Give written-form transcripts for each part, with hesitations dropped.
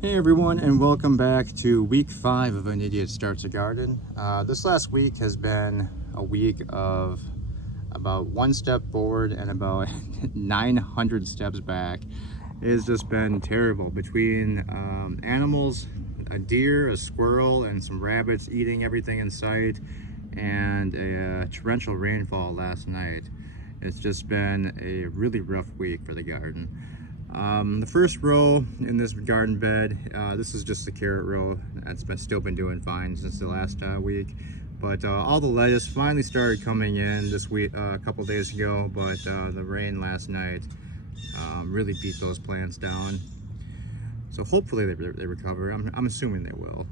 Hey everyone, and welcome back to week 5 of An Idiot Starts a Garden. This last week has been a week of about 1 step forward and about 900 steps back. It has just been terrible between animals, a deer, a squirrel, and some rabbits eating everything in sight, and a torrential rainfall last night. It's just been a really rough week for the garden. The first row in this garden bed, this is just the carrot row. That's still been doing fine since the last week. But all the lettuce finally started coming in this week, a couple days ago, but the rain last night really beat those plants down. So hopefully they recover. I'm assuming they will.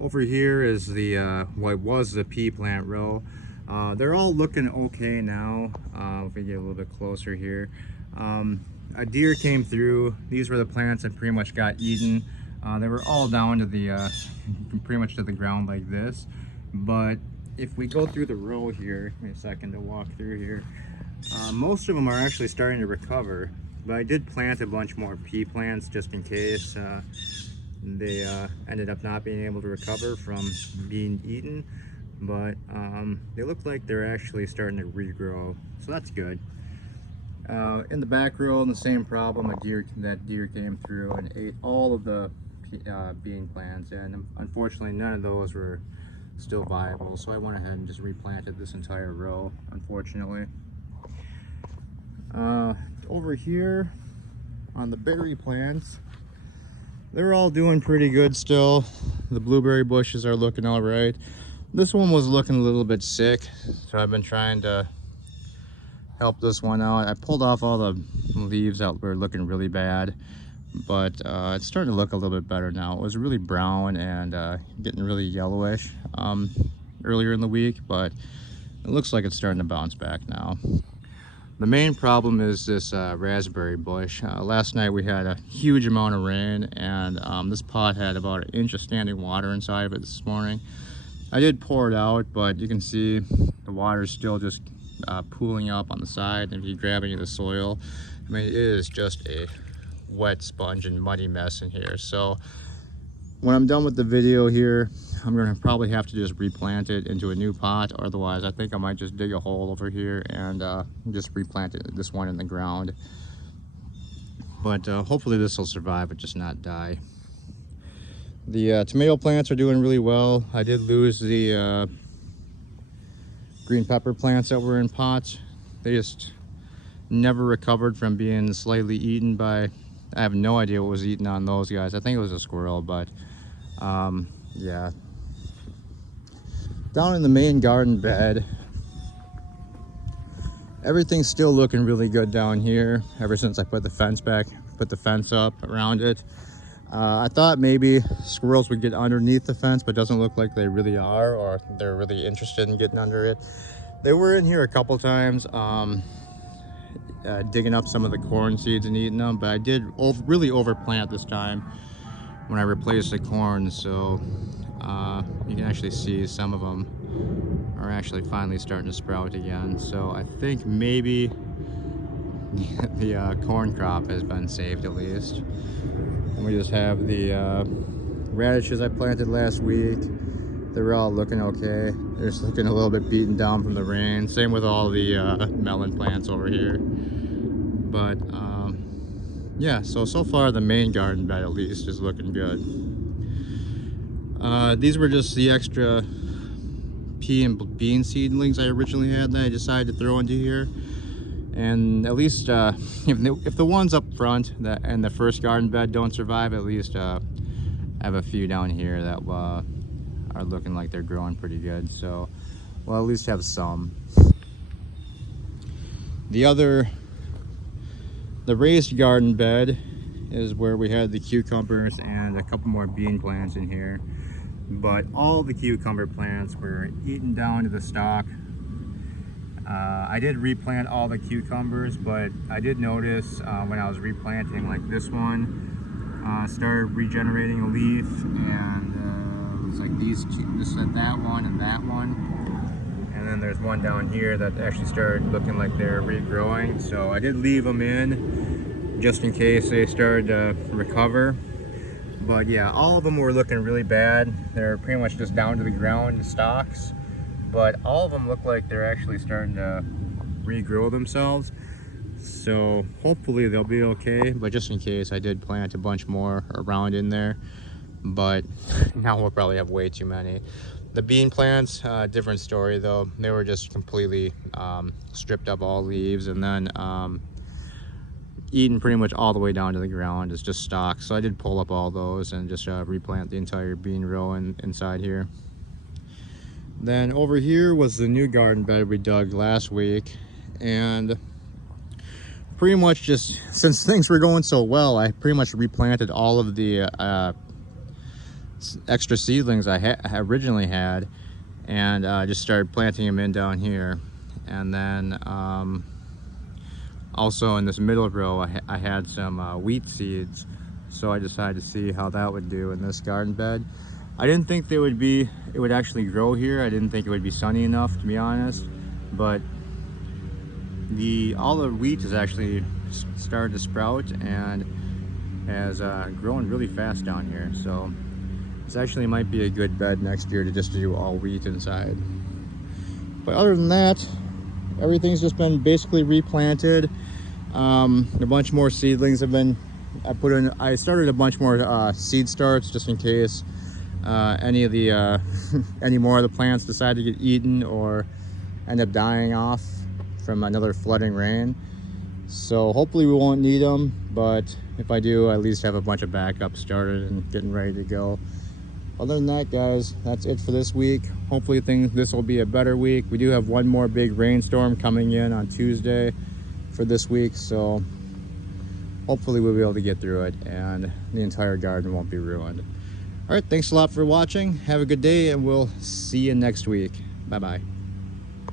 Over here is the what was the pea plant row. They're all looking okay now. If we get a little bit closer here. A deer came through. These were the plants that pretty much got eaten. They were all down to the pretty much to the ground like this. But if we go through the row here, give me a second to walk through here. Most of them are actually starting to recover, but I did plant a bunch more pea plants just in case they ended up not being able to recover from being eaten. But they look like they're actually starting to regrow, so that's good. In the back row, the same problem. That deer came through and ate all of the bean plants, and unfortunately none of those were still viable, so I went ahead and just replanted this entire row, unfortunately. Over here on the berry plants, they're all doing pretty good still. The blueberry bushes are looking all right. This one was looking a little bit sick, so I've been trying to help this one out. I pulled off all the leaves that were looking really bad, but it's starting to look a little bit better now. It was really brown and getting really yellowish earlier in the week, but it looks like it's starting to bounce back now. The main problem is this raspberry bush. Last night we had a huge amount of rain, and this pot had about 1 inch of standing water inside of it this morning. I did pour it out, but you can see the water is still just pooling up on the side. And if you grab any of the soil, I mean, it is just a wet sponge and muddy mess in here. So when I'm done with the video here, I'm gonna probably have to just replant it into a new pot. Otherwise, I think I might just dig a hole over here and just replant this one in the ground. But hopefully this will survive and just not die. The tomato plants are doing really well. I did lose the green pepper plants that were in pots. They just never recovered from being slightly eaten by, I have no idea what was eaten on those guys. I think it was a squirrel, but yeah. Down in the main garden bed, everything's still looking really good down here ever since I put the fence up around it. I thought maybe squirrels would get underneath the fence, but it doesn't look like they really are, or they're really interested in getting under it. They were in here a couple times digging up some of the corn seeds and eating them, but I did really overplant this time when I replaced the corn, so you can actually see some of them are actually finally starting to sprout again. So I think maybe the corn crop has been saved at least. And we just have the radishes I planted last week. They're all looking okay. They're just looking a little bit beaten down from the rain. Same with all the melon plants over here. But yeah, so far the main garden bed at least is looking good. These were just the extra pea and bean seedlings I originally had that I decided to throw into here. And at least if the ones up front and the first garden bed don't survive, at least I have a few down here that are looking like they're growing pretty good. So we'll at least have some. The raised garden bed is where we had the cucumbers and a couple more bean plants in here. But all the cucumber plants were eaten down to the stalk. I did replant all the cucumbers, but I did notice when I was replanting, like this one started regenerating a leaf, and looks like that one and that one, and then there's one down here that actually started looking like they're regrowing. So I did leave them in just in case they started to recover. But yeah, all of them were looking really bad. They're pretty much just down to the ground, the stalks. But all of them look like they're actually starting to regrow themselves. So hopefully they'll be okay. But just in case, I did plant a bunch more around in there. But now we'll probably have way too many. The bean plants, different story though. They were just completely stripped of all leaves and then eaten pretty much all the way down to the ground. It's just stalks. So I did pull up all those and just replant the entire bean row inside here. Then over here was the new garden bed we dug last week, and pretty much just since things were going so well, I pretty much replanted all of the extra seedlings I originally had, and just started planting them in down here. And then also in this middle row I had some wheat seeds, so I decided to see how that would do in this garden bed. I didn't think it would actually grow here. I didn't think it would be sunny enough, to be honest, but all the wheat has actually started to sprout and has grown really fast down here. So this actually might be a good bed next year to just do all wheat inside. But other than that, everything's just been basically replanted. A bunch more seedlings have been I started a bunch more seed starts just in case any of the any more of the plants decide to get eaten or end up dying off from another flooding rain. So hopefully we won't need them, but if I do, I at least have a bunch of backups started and getting ready to go. Other than that, guys, that's it for this week. Hopefully this will be a better week. We do have one more big rainstorm coming in on Tuesday for this week, so hopefully we'll be able to get through it and the entire garden won't be ruined. All right, thanks a lot for watching. Have a good day, and we'll see you next week. Bye-bye.